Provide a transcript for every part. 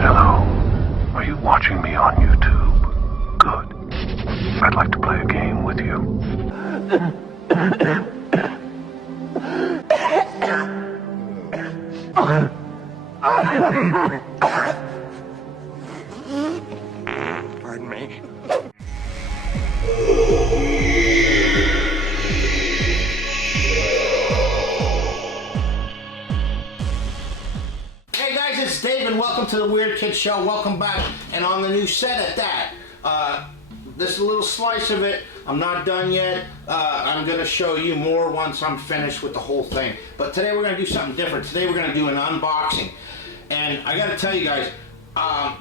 Hello. Are you watching me on YouTube? Good. I'd like to play a game with you. Pardon me. Hey guys, it's Dave and welcome to the Weird Kid Show. Welcome back, and on the new set at that. This is a little slice of it. I'm not done yet. I'm going to show you more once I'm finished with the whole thing. But today we're going to do something different. Today we're going to do an unboxing. And I got to tell you guys,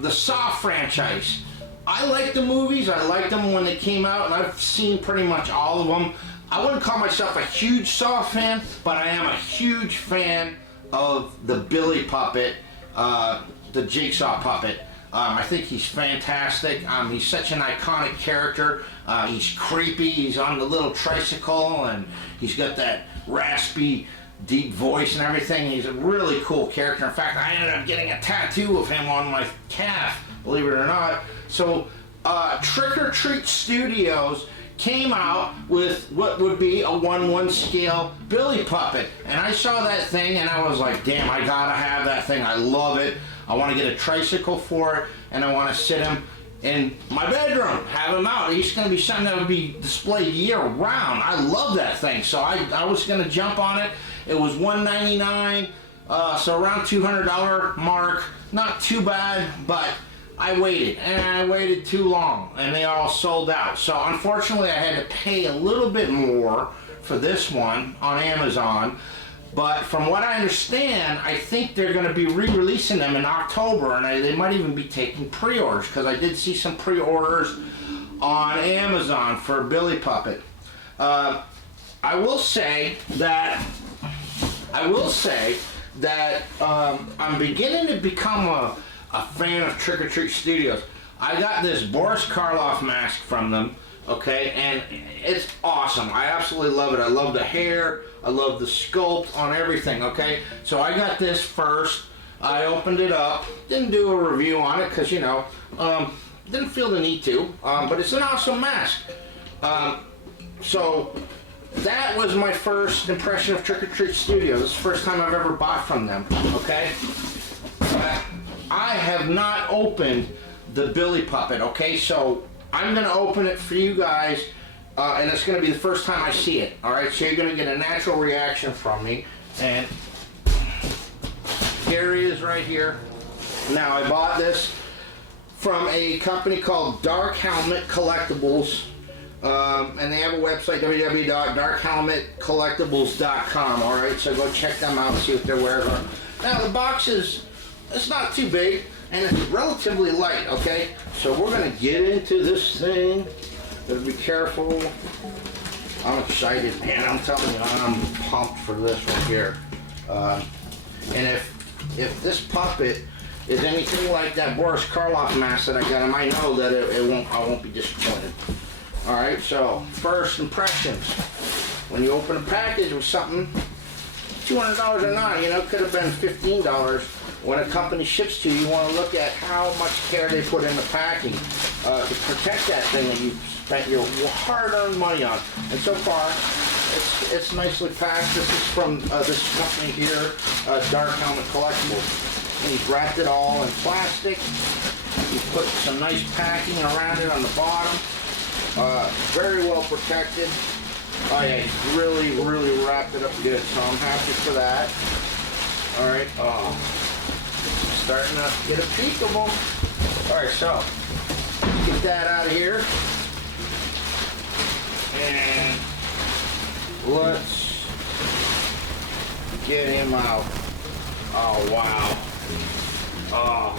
the Saw franchise. I like the movies. I liked them when they came out, and I've seen pretty much all of them. I wouldn't call myself a huge Saw fan, but I am a huge fan of the Billy puppet, the Jigsaw puppet. I think he's fantastic. He's such an iconic character. He's creepy. He's on the little tricycle, and he's got that raspy, deep voice and everything. He's a really cool character. In fact, I ended up getting a tattoo of him on my calf, believe it or not. So, Trick or Treat Studios came out with what would be a 1/1 scale Billy puppet. And I saw that thing and I was like, damn, I gotta have that thing. I love it. I want to get a tricycle for it, and I want to sit him in my bedroom, have him out. He's going to be something that would be displayed year round. I love that thing, so I was going to jump on it. It was $199, so around $200 mark. Not too bad, but I waited, and I waited too long, and they all sold out. So unfortunately, I had to pay a little bit more for this one on Amazon. But from what I understand, I think they're going to be re-releasing them in October, and they might even be taking pre-orders, because I did see some pre-orders on Amazon for Billy Puppet. I will say that I'm beginning to become a fan of Trick or Treat Studios. I got this Boris Karloff mask from them. Okay, and it's awesome. I absolutely love it. I love the hair. I love the sculpt on everything, okay? So I got this first. I opened it up. Didn't do a review on it because, you know, didn't feel the need to. But it's an awesome mask. So that was my first impression of Trick or Treat Studios. This is the first time I've ever bought from them, okay? I have not opened the Billy puppet, okay? So I'm going to open it for you guys, and it's going to be the first time I see it. Alright, so you're going to get a natural reaction from me. And here he is right here. Now, I bought this from a company called Dark Helmet Collectibles, and they have a website, www.darkhelmetcollectibles.com. Alright, so go check them out and see what their wares are. Now, the box it's not too big, and it's relatively light, okay? So we're gonna get into this thing. Gotta be careful. I'm excited, man. I'm telling you, I'm pumped for this one here. And if this puppet is anything like that Boris Karloff mask that I got, I might know that I won't be disappointed. All right. So first impressions. When you open a package with something, $200 or not, you know, could have been $15. When a company ships to you, you want to look at how much care they put in the packing to protect that thing that you spent your hard-earned money on. And so far, it's nicely packed. This is from this company here, Dark Helmet Collectibles. And he's wrapped it all in plastic. He put some nice packing around it on the bottom. Very well protected. Oh yeah, he's really, really wrapped it up good, so I'm happy for that. All right. Starting to get a peek of them. Alright, so get that out of here. And let's get him out. Oh, wow. Oh,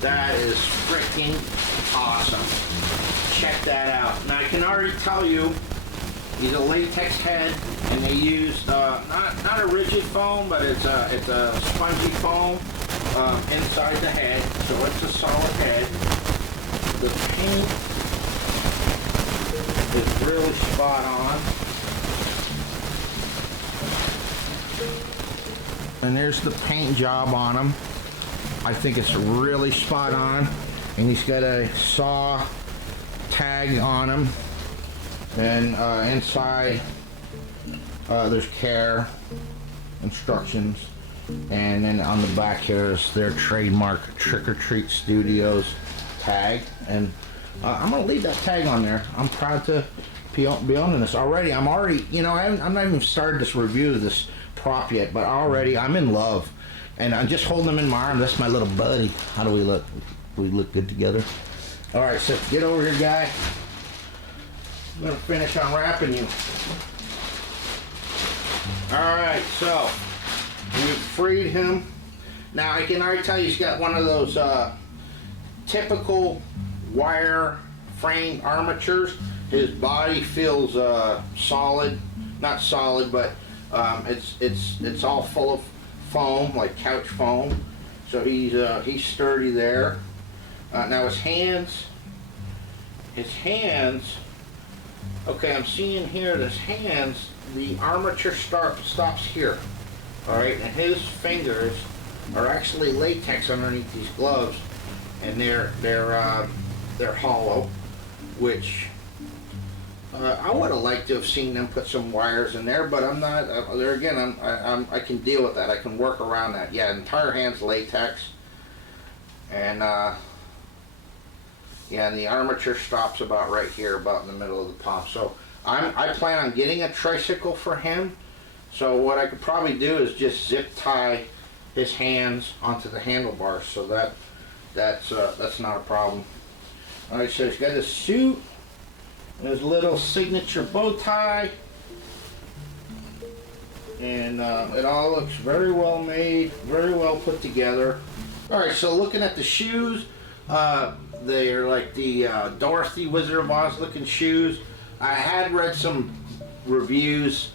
that is freaking awesome. Check that out. Now, I can already tell you, he's a latex head, and they used not a rigid foam, but it's a spongy foam inside the head, so it's a solid head. The paint is really spot on. And there's the paint job on them. I think it's really spot on. And he's got a saw tag on him. And inside there's care instructions. And then on the back here is their trademark Trick or Treat Studios tag. And I'm gonna leave that tag on there. I'm proud to be owning this already. I'm not even started this review of this prop yet, but already I'm in love. And I'm just holding him in my arm. That's my little buddy. How do we look? We look good together. All right, so get over here, guy. I'm gonna finish unwrapping you. All right, so we've freed him. Now I can already tell you he's got one of those typical wire frame armatures. His body feels solid, not solid, but it's all full of foam, like couch foam. So he's sturdy there. Now his hands. Okay, I'm seeing here his hands. The armature stops here. All right, and his fingers are actually latex underneath these gloves, and they're hollow, which I would have liked to have seen them put some wires in there, but I'm not. There again, I can deal with that. I can work around that. Yeah, entire hand's latex, and yeah, and the armature stops about right here, about in the middle of the palm. So I plan on getting a tricycle for him. So what I could probably do is just zip tie his hands onto the handlebars, so that's not a problem. All right, so he's got his suit and his little signature bow tie, and it all looks very well made, very well put together. All right, so looking at the shoes, they're like the Dorothy Wizard of Oz looking shoes. I had read some reviews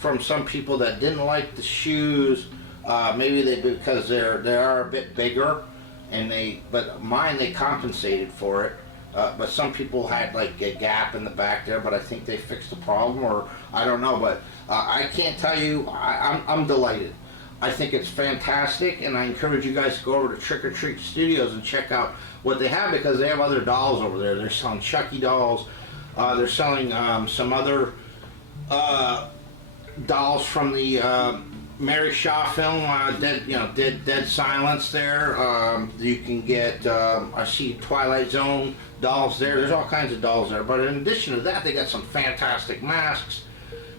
from some people that didn't like the shoes. Maybe because they are a bit bigger, but mine they compensated for it. But some people had like a gap in the back there, but I think they fixed the problem, or I don't know. But I can't tell you, I'm delighted. I think it's fantastic, and I encourage you guys to go over to Trick or Treat Studios and check out what they have, because they have other dolls over there. They're selling Chucky dolls. They're selling some other dolls from the Mary Shaw film, Dead Silence. There, you can get. I see Twilight Zone dolls there. There's all kinds of dolls there. But in addition to that, they got some fantastic masks,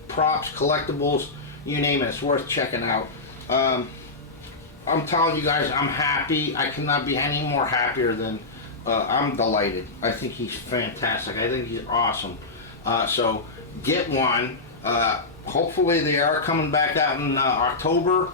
props, collectibles, you name it. It's worth checking out. I'm telling you guys, I'm happy. I cannot be any more happier than. I'm delighted. I think he's fantastic. I think he's awesome. So get one. Hopefully they are coming back out in October.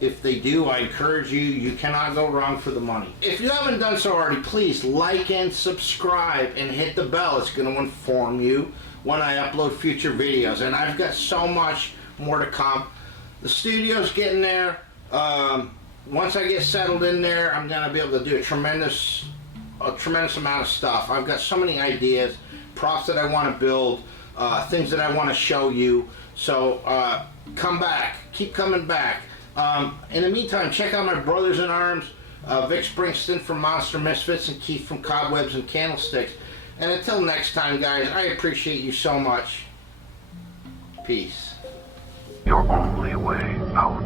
If they do, I encourage you. You cannot go wrong for the money. If you haven't done so already, please like and subscribe and hit the bell. It's going to inform you when I upload future videos. And I've got so much more to come. The studio's getting there. Once I get settled in there, I'm going to be able to do a tremendous amount of stuff. I've got so many ideas, props that I want to build, things that I want to show you. So come back, keep coming back. In the meantime, check out my brothers in arms, Vic Springston from Monster Misfits and Keith from Cobwebs and Candlesticks. And until next time, guys, I appreciate you so much. Peace. Your only way out.